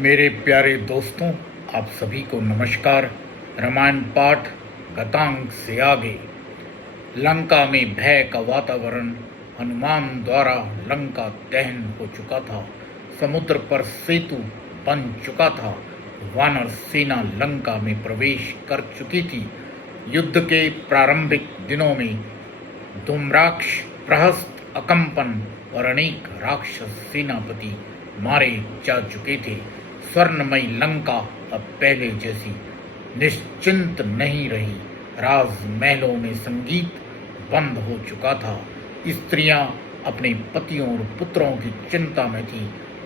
मेरे प्यारे दोस्तों, आप सभी को नमस्कार। रामायण पाठ गतांक से आगे। लंका में भय का वातावरण। हनुमान द्वारा लंका दहन हो चुका था। समुद्र पर सेतु बन चुका था। वानर सेना लंका में प्रवेश कर चुकी थी। युद्ध के प्रारंभिक दिनों में धूम्राक्ष, प्रहस्त, अकंपन और अनेक राक्षस सेनापति मारे जा चुके थे। स्वर्णमयी लंका अब पहले जैसी निश्चिंत नहीं रही। राजमहलों में संगीत बंद हो चुका था। स्त्रियां अपने पतियों और पुत्रों की चिंता में थी।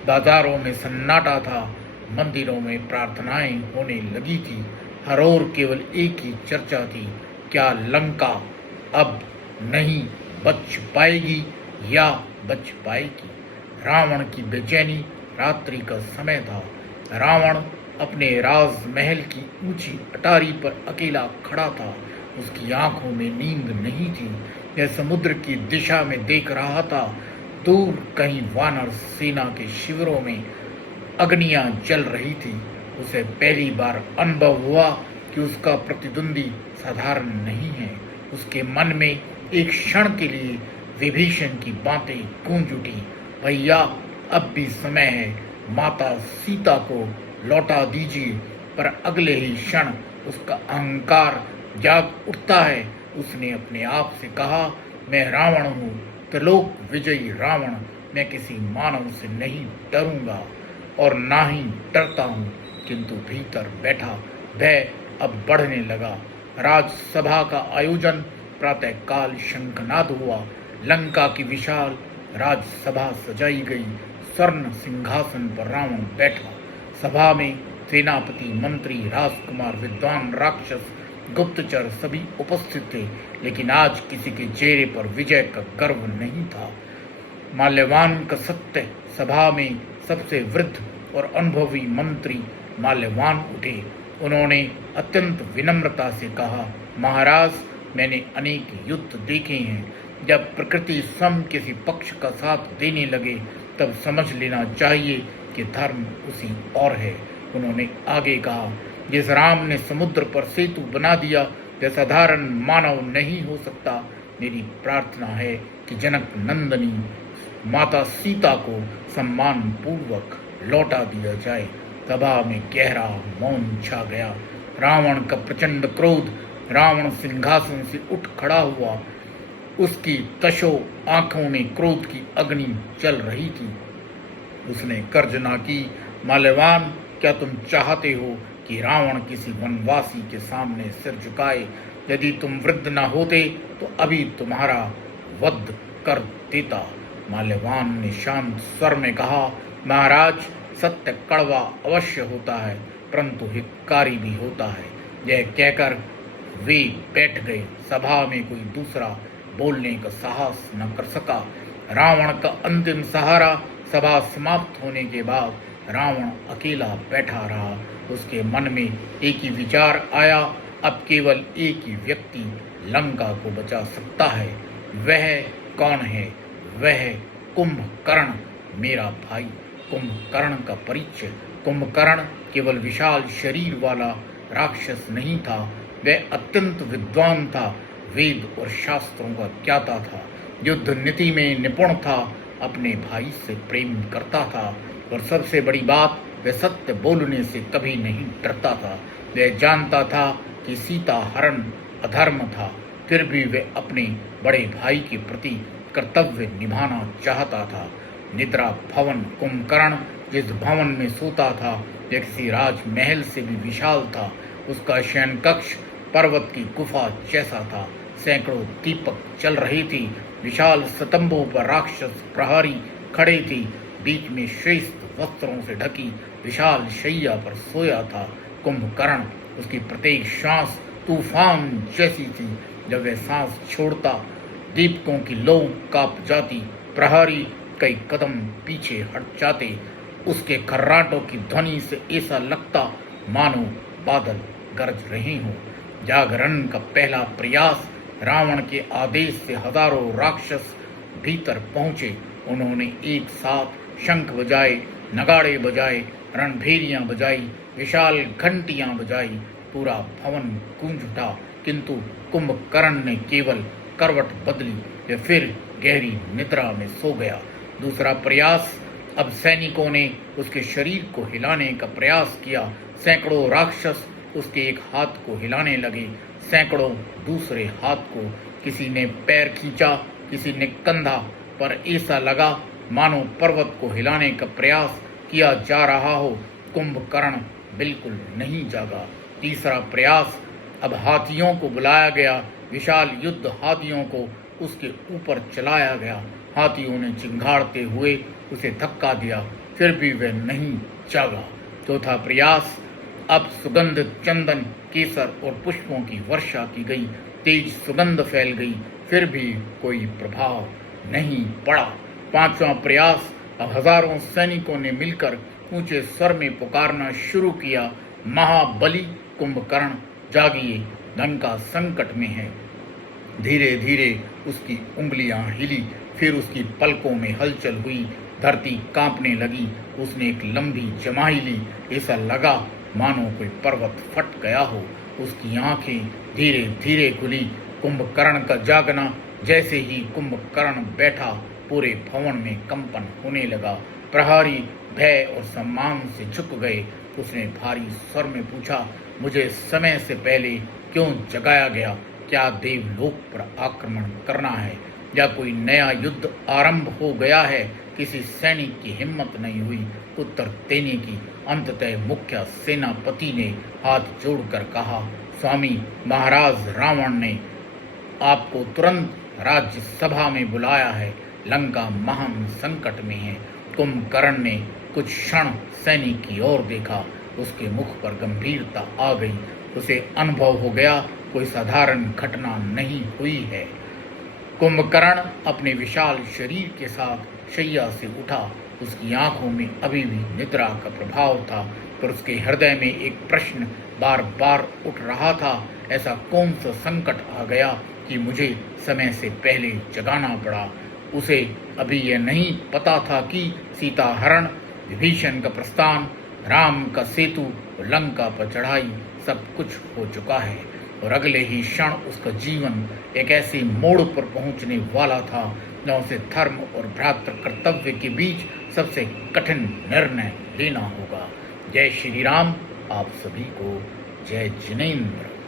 बाजारों में सन्नाटा था। मंदिरों में प्रार्थनाएं होने लगी थी। हर ओर केवल एक ही चर्चा थी, क्या लंका अब नहीं बच पाएगी या बच पाएगी। रावण की बेचैनी। रात्रि का समय था। रावण अपने राजमहल की ऊंची अटारी पर अकेला खड़ा था। उसकी आंखों में नींद नहीं थी। यह समुद्र की दिशा में देख रहा था। दूर कहीं वानर सेना के शिविरों में अग्नियां जल रही थी। उसे पहली बार अनुभव हुआ कि उसका प्रतिद्वंदी साधारण नहीं है। उसके मन में एक क्षण के लिए विभीषण की बातें गूंज उठी, भैया अब भी समय है, माता सीता को लौटा दीजिए। पर अगले ही क्षण उसका अहंकार जाग उठता है। उसने अपने आप से कहा, मैं रावण हूँ, त्रिलोक विजयी रावण। मैं किसी मानव से नहीं डरूंगा और ना ही डरता हूँ। किंतु भीतर बैठा भय अब बढ़ने लगा। राजसभा का आयोजन प्रातःकाल शंखनाद हुआ। लंका की विशाल राजसभा सजाई गई। स्वर्ण सिंहासन पर रावण बैठा। सभा में सेनापति, मंत्री, राजकुमार, विद्वान, राक्षस, गुप्तचर सभी उपस्थित थे। लेकिन आज किसी के चेहरे पर विजय का गर्व नहीं था। माल्यवान का सत्य। सभा में सबसे वृद्ध और अनुभवी मंत्री माल्यवान उठे। उन्होंने अत्यंत विनम्रता से कहा, महाराज, मैंने अनेक युद्ध देखे हैं। जब प्रकृति स्वयं किसी पक्ष का साथ देने लगे तब समझ लेना चाहिए कि धर्म उसी और है। उन्होंने आगे कहा, जिस राम ने समुद्र पर सेतु बना दिया वह साधारण मानव नहीं हो सकता। मेरी प्रार्थना है कि जनक नंदनी माता सीता को सम्मान पूर्वक लौटा दिया जाए। सभा में गहरा मौन छा गया। रावण का प्रचंड क्रोध। रावण सिंहासन से उठ खड़ा हुआ। उसकी तशो आंखों में क्रोध की अग्नि जल रही थी। उसने गर्जना की, माल्यवान, क्या तुम चाहते हो कि रावण किसी वनवासी के सामने सिर झुकाए? यदि तुम वृद्ध न होते तो अभी तुम्हारा वध कर देता। माल्यवान ने शांत स्वर में कहा, महाराज, सत्य कड़वा अवश्य होता है परंतु हितकारी भी होता है। यह कहकर वे बैठ गए। सभा में कोई दूसरा बोलने का साहस न कर सका। रावण का अंतिम सहारा। सभा समाप्त होने के बाद रावण अकेला बैठा रहा। उसके मन में एक ही विचार आया, अब केवल एक ही व्यक्ति लंका को बचा सकता है। वह कौन है? वह कुंभकर्ण, मेरा भाई। कुंभकर्ण का परिचय। कुंभकर्ण केवल विशाल शरीर वाला राक्षस नहीं था, वह अत्यंत विद्वान था। वेद और शास्त्रों का ज्ञाता था। युद्ध नीति में निपुण था। अपने भाई से प्रेम करता था और सबसे बड़ी बात, वह सत्य बोलने से कभी नहीं डरता था। वह जानता था कि सीता हरण अधर्म था, फिर भी वह अपने बड़े भाई के प्रति कर्तव्य निभाना चाहता था। निद्रा भवन। कुंभकर्ण जिस भवन में सोता था वह किसी राजमहल से भी विशाल था। उसका शयन कक्ष पर्वत की गुफा जैसा था। सैकड़ों दीपक जल रही थी। विशाल स्तंभों पर राक्षस प्रहरी खड़े थे। बीच में श्रेष्ठ वस्त्रों से ढकी विशाल शैया पर सोया था कुंभकर्ण। उसकी प्रत्येक सांस तूफान जैसी थी। जब वह सांस छोड़ता दीपकों की लौ कांप जाती। प्रहरी कई कदम पीछे हट जाते। उसके खर्राटों की ध्वनि से ऐसा लगता मानो बादल गरज रहे हों। जागरण का पहला प्रयास। रावण के आदेश से हजारों राक्षस भीतर पहुंचे। उन्होंने एक साथ शंख बजाए नगाड़े बजाए, रणभेरियां बजाई, विशाल घंटियां बजाई, पूरा भवन गूंज उठा, किंतु कुंभकर्ण ने केवल करवट बदली व फिर गहरी निद्रा में सो गया। दूसरा प्रयास। अब सैनिकों ने उसके शरीर को हिलाने का प्रयास किया। सैकड़ों राक्षस उसके एक हाथ को हिलाने लगे, सैकड़ों दूसरे हाथ को। किसी ने पैर खींचा, किसी ने कंधा, पर ऐसा लगा मानो पर्वत को हिलाने का प्रयास किया जा रहा हो। कुंभकर्ण बिल्कुल नहीं जागा। तीसरा प्रयास। अब हाथियों को बुलाया गया। विशाल युद्ध हाथियों को उसके ऊपर चलाया गया। हाथियों ने चिंगाड़ते हुए उसे धक्का दिया, फिर भी वह नहीं जागा। चौथा प्रयास। अब सुगंध, चंदन, केसर और पुष्पों की वर्षा की गई। तेज सुगंध फैल गई, फिर भी कोई प्रभाव नहीं पड़ा। पांचवा प्रयास। अब हजारों सैनिकों ने मिलकर ऊंचे स्वर में पुकारना शुरू किया, महाबली कुंभकर्ण जागिए, लंका संकट में है। धीरे धीरे उसकी उंगलियां हिली, फिर उसकी पलकों में हलचल हुई, धरती कांपने लगी। उसने एक लंबी जमाई ली, ऐसा लगा मानो कोई पर्वत फट गया हो। उसकी आंखें धीरे धीरे खुली। कुंभकर्ण का जागना। जैसे ही कुंभकर्ण बैठा, पूरे भवन में कंपन होने लगा। प्रहरी भय और सम्मान से झुक गए। उसने भारी स्वर में पूछा, मुझे समय से पहले क्यों जगाया गया? क्या देवलोक पर आक्रमण करना है या कोई नया युद्ध आरंभ हो गया है? किसी सैनिक की हिम्मत नहीं हुई उत्तर देने की। अंततः मुख्य सेनापति ने हाथ जोड़कर कहा, स्वामी, महाराज रावण ने आपको तुरंत राज्यसभा में बुलाया है। लंका महान संकट में है। कुंभकर्ण ने कुछ क्षण सैनिक की ओर देखा। उसके मुख पर गंभीरता आ गई। उसे अनुभव हो गया कोई साधारण घटना नहीं हुई है। कुंभकर्ण अपने विशाल शरीर के साथ शैया से उठा। उसकी आंखों में अभी भी निद्रा का प्रभाव था, पर उसके हृदय में एक प्रश्न बार बार उठ रहा था, ऐसा कौन सा संकट आ गया कि मुझे समय से पहले जगाना पड़ा? उसे अभी यह नहीं पता था कि सीता हरण, विभीषण का प्रस्थान, राम का सेतु, लंका पर चढ़ाई, सब कुछ हो चुका है और अगले ही क्षण उसका जीवन एक ऐसे मोड़ पर पहुंचने वाला था जहाँ उसे धर्म और भ्रातृ कर्तव्य के बीच सबसे कठिन निर्णय लेना होगा। जय श्री राम। आप सभी को जय जिनेंद्र।